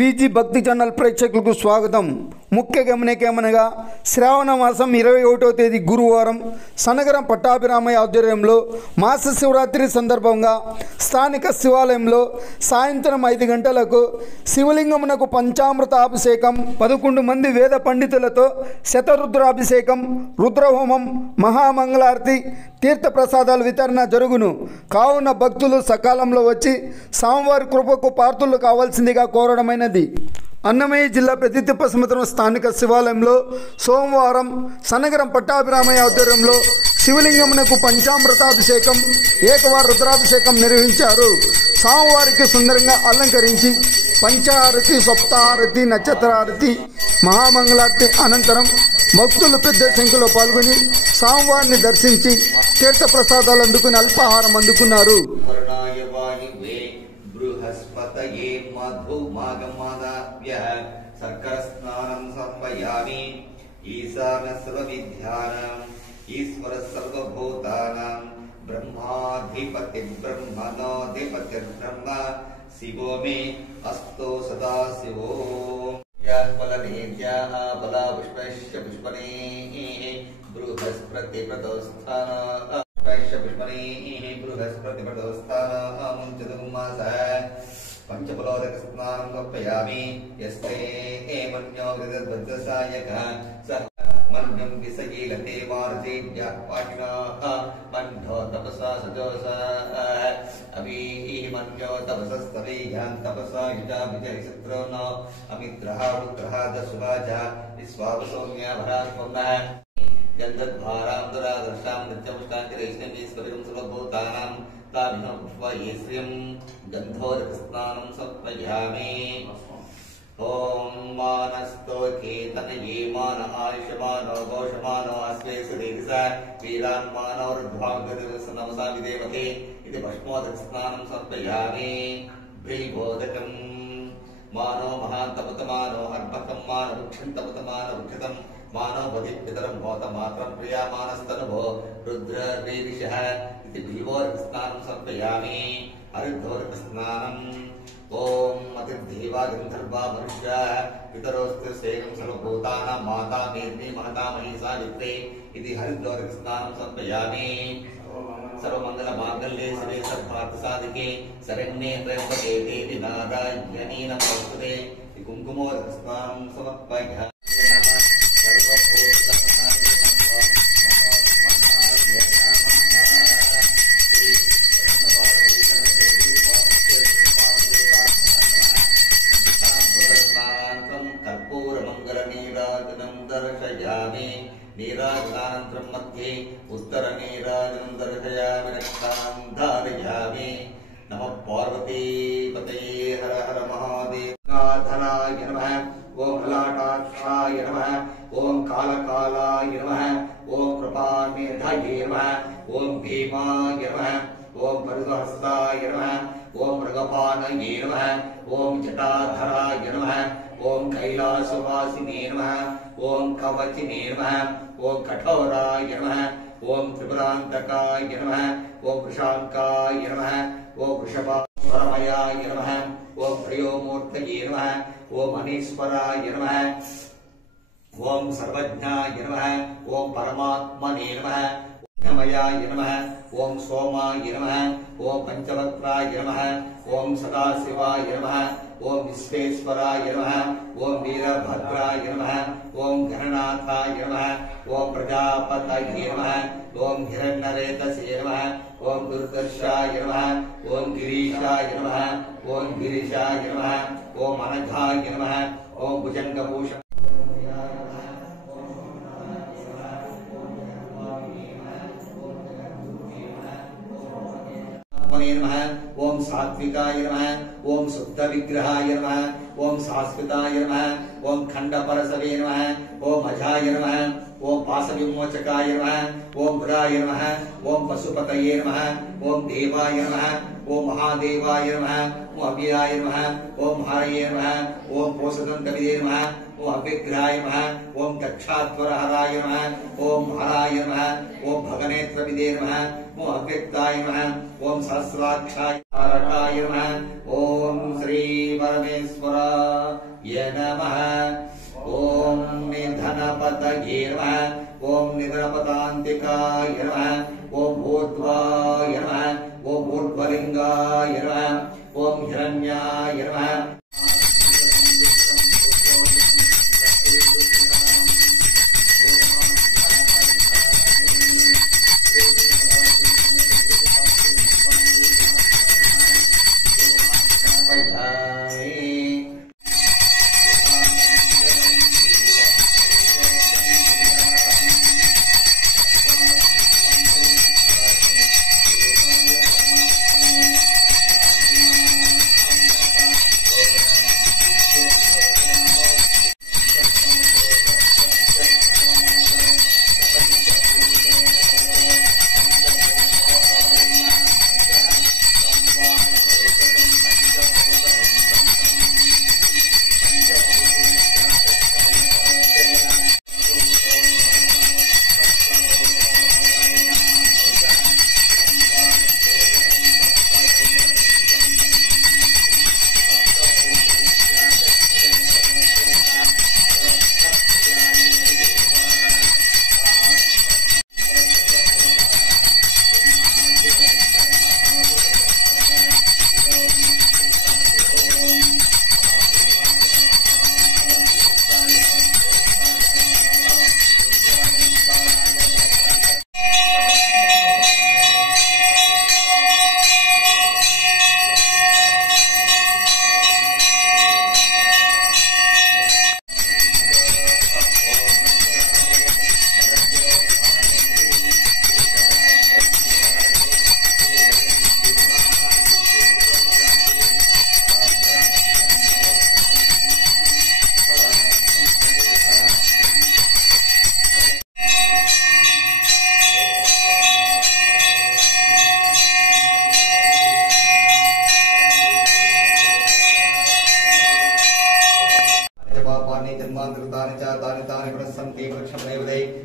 BG భక్తి channel ప్రేక్షకులకు స్వాగతం. ముఖ్య గమనికేమనగా శ్రావణ మాసం 21వ తేదీ గురువారం సనగరం పట్టాభిరామయ్య ఆధ్వర్యంలో మాస శివరాత్రి సందర్భంగా స్థానిక శివాలయంలో సాయంత్రం 5 గంటలకు శివలింగమునకు పంచామృత అభిషేకం, 11 మంది వేద పండితులతో శతరుద్రాభిషేకం, రుద్రహోమం, మహామంగళారతి, తీర్థప్రసాదాల వితరణ జరుగును. కావున భక్తులు సకాలంలో వచ్చి స్వామివారి కృపకు పాత్రులు కావాల్సిందిగా కోరడమైనది. అన్నమయ్య జిల్లా ప్రతితిప్ప సముద్రం స్థానిక శివాలయంలో సోమవారం సనగరం పట్టాభిరామయ్య ఆధ్వర్యంలో శివలింగమునకు పంచామృతాభిషేకం, ఏకవార రుద్రాభిషేకం నిర్వహించారు. స్వామివారికి సుందరంగా అలంకరించి పంచారతి, సప్తారతి, నక్షత్రారతి, మహామంగళారతి అనంతరం భక్తులు పెద్ద సంఖ్యలో పాల్గొని స్వామివారిని దర్శించి తీర్థప్రసాదాలు అందుకుని అల్పాహారం అందుకున్నారు. బృహస్పతయే మధుమాగమాదాభ్యః సర్కరస్నానం సమర్పయామి. ఈశాన సర్వవిద్యానాం ఈశ్వర సర్వభూతానాం బ్రహ్మాధిపతి బ్రహ్మణోధిపతిర్బ్రహ్మ శివో మే అస్తో సదా శివో. ఫలనేత్యాః ఫలాపుష్పైశ్చ పుష్పణేః బృహస్పతి ప్రదోస్థానాః బృహస్పతి ప్రదోస్థానముంచదుమాసః పంచఫలోదక స్నానం సమర్పయామి. యస్తే మన్యో విదద్వజ్రసాయకః సహ మన్యం విసయీలతే మారుతేజ్య పాటినాః మన్యో తపసా సజోసః అభిమన్యో తపసస్తవేయాన్ తపసా యుజా విజయశత్రో నో అమిత్రః రుద్రః దశువాజ విశ్వావసౌమ్య భరాస్పన్నః గంధద్వారాం దురాదర్శాం నిత్యముష్టాంగిరైష్ణవీశ్వరం సర్వభూతానాం తామిహం పుష్పయేశ్రియం గంధోదక స్నానం సమర్పయామి. ఓం మానస్తో కేతనయే మాన ఆయుష్మానో ఘోషమానో అస్వే సుదీర్ఘ వీరాన్మానో రుద్ధ్వాంగనమసా విదేవతే ఇది భస్మోదక స్నానం సమర్పయామి. భ్రీబోధకం మానో మహాంతపతమానో అర్పకం మానో వృక్షంతపతమానో వృక్షతం మానో బధి పితరం భూత మాత్రం ప్రియా మానస్తనుభో రుద్రరీరిషః ఇది భీవోదక స్నానం సమర్పయామి. హరిద్రోదక స్నానం. ఓం అతిర్దేవా గంధర్వా మనుష్యాః పితరోస్తు సేనం సర్వభూతానాం మాతా మేర్మి మహతా మహిషా విత్రే ఇది హరిద్రోదక స్నానం సమర్పయామి. సర్వమంగళ మాంగళ్యే శివే సర్వార్థ సాధికే శరణ్యే త్ర్యంబకే దేవి నారాయణీ నమోస్తుతే కుంకుమోదక స్నానం సమర్పయామి. నీరాజనానంతరం మధ్యే ఉత్తర నీరాజనం దర్శయామి, రక్షాం ధారయామి. నమః పార్వతీపతయే హర హర మహాదేవాయ నమః. ఓం లలాటాక్షాయ నమః. ఓం కాళకాలాయ నమః. ఓం కృపానిధయే నమః. ఓం భీమాయ నమః. ఓం పరిదహస్తాయ నమః. ఓం మృగపానయే నమః. ఓం జటాధరాయ నమః. ఓం కైలాసవాసినే నమః. ఓం కవచినే నమః. ఓం కఠోరాయ నమః. ఓం త్రిపురాంతకాయ నమః. ఓం వృషాంకాయ నమః. ఓం వృషభాస్వరమయాయ నమః. ఓం ప్రియోమూర్తయే నమః. ఓం అనీశ్వరాయ నమః. ఓం సర్వజ్ఞాయ నమః. ఓం పరమాత్మనే నమః. మయాయ నమః. ఓం సోమాయ నమః. ఓం పంచవక్త్రాయ నమః. ఓం సదాశివాయ నమః. ఓం విశ్వేశ్వరాయ నమః. ఓం వీరభద్రాయ నమః. ఓం గణనాథాయ నమః. ఓం ప్రజాపతయే నమః. ఓం హిరణ్యరేతసే నమః. ఓం దుర్దర్శాయ నమః. ఓం గిరీశాయ నమః. ఓం గిరిశాయ నమః. ఓం అనఘాయ నమః. ఓం భుజంగభూష నమః. ఓం సాత్వికాయ నమః. ఓం శుద్ధ విగ్రహాయ నమః. ఓం శాశ్వతాయ నమః. ఓం ఖండపరసవే నమః. ఓం అజాయ నమః. ఓం పాశ విమోచకాయ నమః. ఓం బుధాయ నమః. ఓం పశుపతయే నమః. ఓం దేవాయ నమః. ఓం మహాదేవాయ నమః. ఓం అవ్యయాయ నమః. ఓం హరయే నమః. ఓం పోషదంతవిదే నమః. ఓం అవ్యగ్రహాయ నమః. ఓం దక్షాధ్వరహరాయ నమః. ఓం హరాయ నమః. ఓం భగనేత్రవిదే నమః. ఓం అవ్యక్తాయ నమః. ఓం సహస్రాక్షాయ నమః. ఓం శ్రీ పరమేశ్వర नमः ओम निधनपतये नमः ओम निधनपतान्तिकाय नमः ओम ऊर्ध्वाय नमः ओम ऊर्ध्वलिंगाय नमः ओम हिरण्याय नमः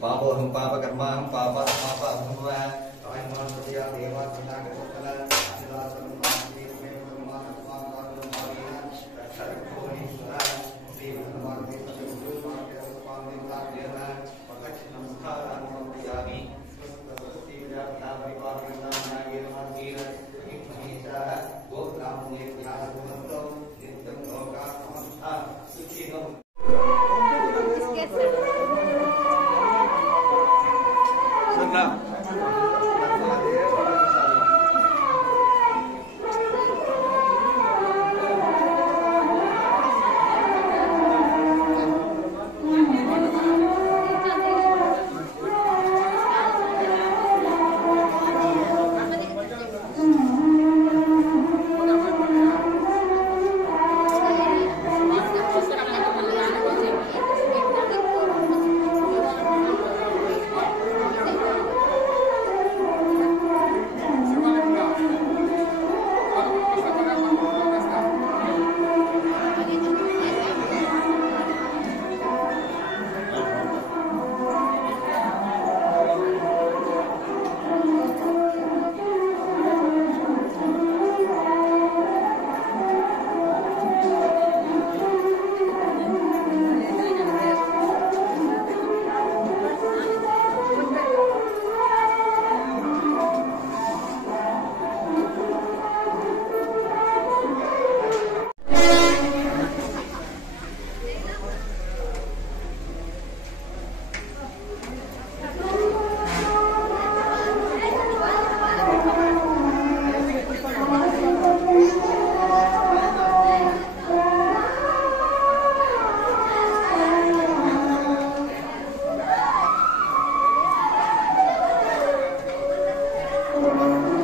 पापोहं पापकर्माहं Thank you.